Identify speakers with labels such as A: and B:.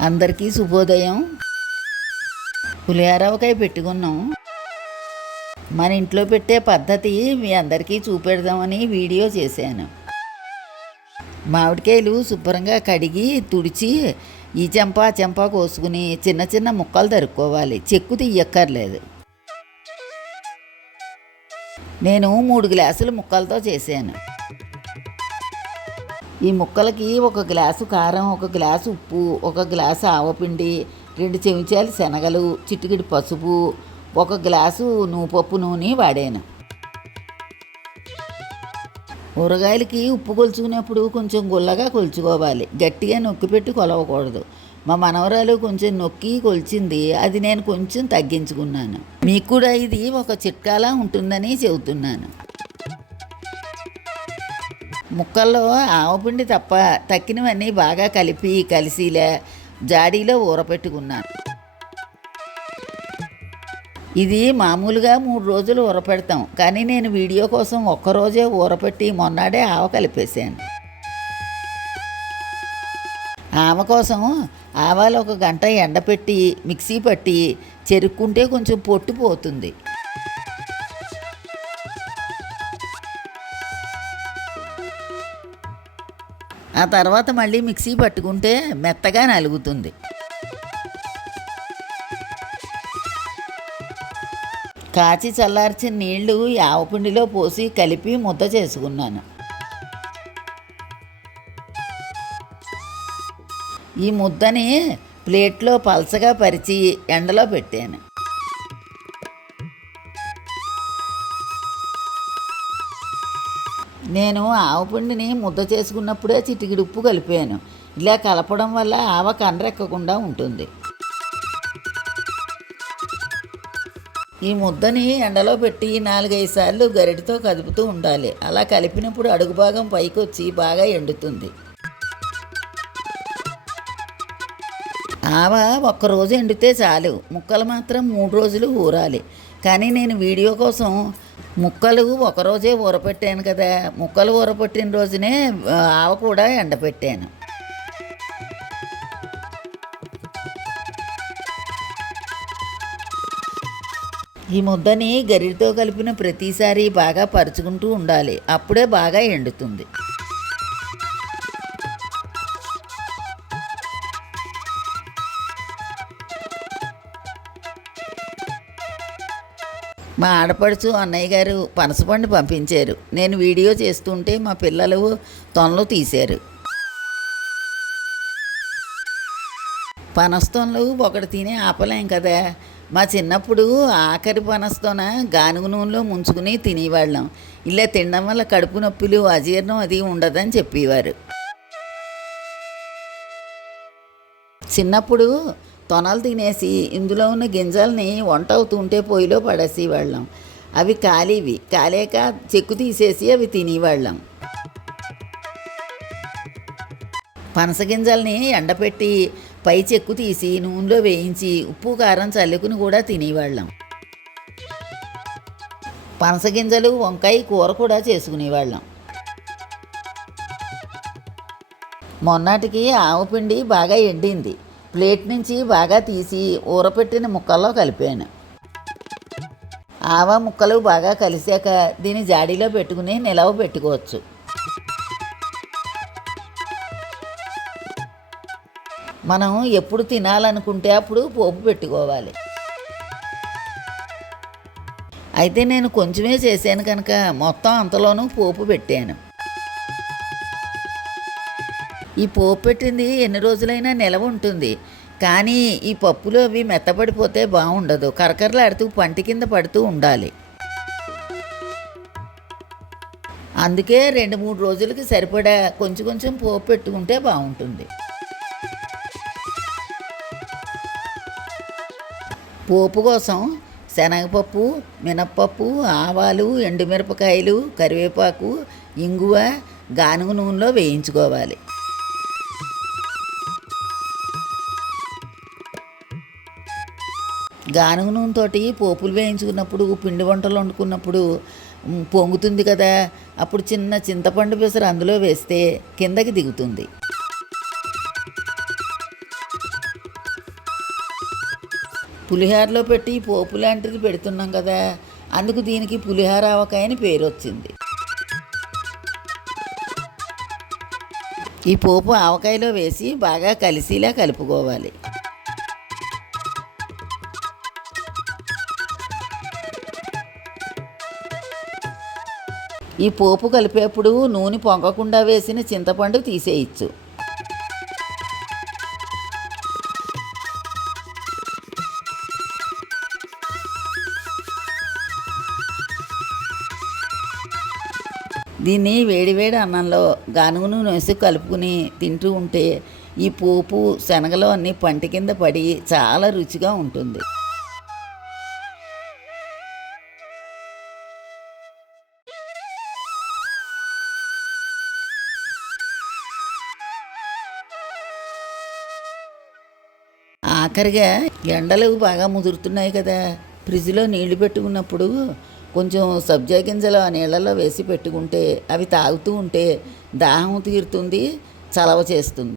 A: అందరికీ శుభోదయం. పులిహారవకాయ పెట్టుకున్నాం. మన ఇంట్లో పెట్టే పద్ధతి మీ అందరికీ చూపెడదామని వీడియో చేశాను. మామిడికాయలు శుభ్రంగా కడిగి తుడిచి ఈ చెంప ఆ చెంప కోసుకుని చిన్న చిన్న ముక్కలు తరుక్కోవాలి. చెక్కు తీయక్కర్లేదు. నేను మూడు గ్లాసులు ముక్కలతో చేశాను. ఈ ముక్కలకి ఒక గ్లాసు కారం ఒక గ్లాసు ఉప్పు ఒక గ్లాసు ఆవపిండి రెండు చెంచాలు శనగలు చిటికిడి పసుపు ఒక గ్లాసు నువ్వుపప్పు నూనె వాడాను. ఊరగాయలకి ఉప్పు కొలుచుకునేప్పుడు కొంచెం గుల్లగా కొలుచుకోవాలి. గట్టిగా నొక్కి పెట్టి కొలవకూడదు. మా మనవరాలు కొంచెం నొక్కి కొలిచింది అది నేను కొంచెం తగ్గించుకున్నాను. మీకు కూడా ఇది ఒక చిట్కాలా ఉంటుందని చెబుతున్నాను. ముక్కల్లో ఆవపిండి తప్ప తక్కినవన్నీ బాగా కలిపి కలిసిలే జాడీలో ఊరపెట్టుకున్నాను. ఇది మామూలుగా మూడు రోజులు ఊరపెడతాం. కానీ నేను వీడియో కోసం ఒక్కరోజే ఊరపెట్టి మొన్నాడే ఆవ కలిపేశాను. ఆమె కోసం ఆవాలు ఒక గంట ఎండపెట్టి మిక్సీ పట్టి చెరుక్కుంటే కొంచెం పొట్టు పోతుంది. ఆ తర్వాత మళ్ళీ మిక్సీ పట్టుకుంటే మెత్తగా నలుగుతుంది. కాచి చల్లార్చిన నీళ్ళు ఆవపిండిలో పోసి కలిపి ముద్ద చేసుకున్నాను. ఈ ముద్దని ప్లేట్లో పలసగా పరిచి ఎండలో పెట్టాను. నేను ఆవపిండిని ముద్ద చేసుకున్నప్పుడే చిటికిడి ఉప్పు కలిపాను. ఇలా కలపడం వల్ల ఆవ కండ్రెక్కకుండా ఉంటుంది. ఈ ముద్దని ఎండలో పెట్టి నాలుగైదు సార్లు గరిటితో కదుపుతూ ఉండాలి. అలా కలిపినప్పుడు అడుగు భాగం పైకి వచ్చి బాగా ఎండుతుంది. ఆవ ఒక్కరోజు ఎండితే చాలు. ముక్కలు మాత్రం మూడు రోజులు ఊరాలి. కానీ నేను వీడియో కోసం ముక్కలు ఒకరోజే ఊరపెట్టాను కదా. ముక్కలు ఊరపెట్టిన రోజునే ఆవ కూడా ఎండపెట్టాను. ఈ ముద్దని గరిటితో కలిపిన ప్రతిసారి బాగా పరుచుకుంటూ ఉండాలి. అప్పుడే బాగా ఎండుతుంది. మా ఆడపడుచు అన్నయ్య గారు పనసపండు పంపించారు. నేను వీడియో చేస్తుంటే మా పిల్లలు తొనలు తీశారు. పనస్తోనలు ఒకటి తినే ఆపలేం కదా. మా చిన్నప్పుడు ఆఖరి పనస్తోన గానుగు నూనెలో ముంచుకుని తినేవాళ్ళం. ఇలా తినడం వల్ల కడుపు నొప్పులు అజీర్ణం అది ఉండదని చెప్పేవారు. చిన్నప్పుడు తొనలు తినేసి ఇందులో ఉన్న గింజల్ని వంట అవుతుంటే పొయ్యిలో పడేసేవాళ్ళం అవి కాలివి. కాలేక చెక్కు తీసేసి అవి తినేవాళ్ళం. పనస గింజల్ని ఎండపెట్టి పై చెక్కు తీసి నూనెలో వేయించి ఉప్పు కారం చల్లుకుని కూడా తినేవాళ్ళం. పనస గింజలు వంకాయ కూర కూడా చేసుకునేవాళ్ళం. మొన్నటికి ఆవపిండి బాగా ఎండింది. ప్లేట్ నుంచి బాగా తీసి ఊరపెట్టిన ముక్కల్లో కలిపాను. ఆవ ముక్కలు బాగా కలిసాక దీన్ని జాడీలో పెట్టుకుని నిలవ పెట్టుకోవచ్చు. మనం ఎప్పుడు తినాలనుకుంటే అప్పుడు పోపు పెట్టుకోవాలి. అయితే నేను కొంచెమే చేశాను కనుక మొత్తం అంతలోనూ పోపు పెట్టాను. ఈ పోపు పెట్టింది ఎన్ని రోజులైనా నిలవ ఉంటుంది. కానీ ఈ పప్పులు అవి మెత్తపడిపోతే బాగుండదు. కరకరలాడుతూ పంటి కింద పడుతూ ఉండాలి. అందుకే రెండు మూడు రోజులకి సరిపడా కొంచెం కొంచెం పోపు పెట్టుకుంటే బాగుంటుంది. పోపు కోసం శనగపప్పు మినప్పప్పు ఆవాలు ఎండుమిరపకాయలు కరివేపాకు ఇంగువ గానుగ నూనెలో వేయించుకోవాలి. గానుగ నూనెతోటి పోపులు వేయించుకున్నప్పుడు పిండి వంటలు వండుకున్నప్పుడు పొంగుతుంది కదా. అప్పుడు చిన్న చింతపండు పెసరు అందులో వేస్తే కిందకి దిగుతుంది. పులిహోరలో పెట్టి పోపు లాంటిది పెడుతున్నాం కదా. అందుకు దీనికి పులిహోర ఆవకాయ అని పేరు వచ్చింది ఈ పోపు ఆవకాయలో వేసి బాగా కలిసిలా కలుపుకోవాలి. ఈ పోపు కలిపేప్పుడు నూనె పొంగకుండా వేసిన చింతపండు తీసేయచ్చు. దీన్ని వేడివేడి అన్నంలో గానుగు నూనె వేసి కలుపుకుని తింటూ ఉంటే ఈ పోపు శనగలో అన్ని పంట కింద పడి చాలా రుచిగా ఉంటుంది. ఆఖరిగా ఎండలు బాగా ముదురుతున్నాయి కదా. ఫ్రిడ్జ్లో నీళ్ళు పెట్టుకున్నప్పుడు కొంచెం సబ్జా గింజలు ఆ నీళ్ళలో వేసి పెట్టుకుంటే అవి తాగుతూ ఉంటే దాహం తీరుతుంది చలవ చేస్తుంది.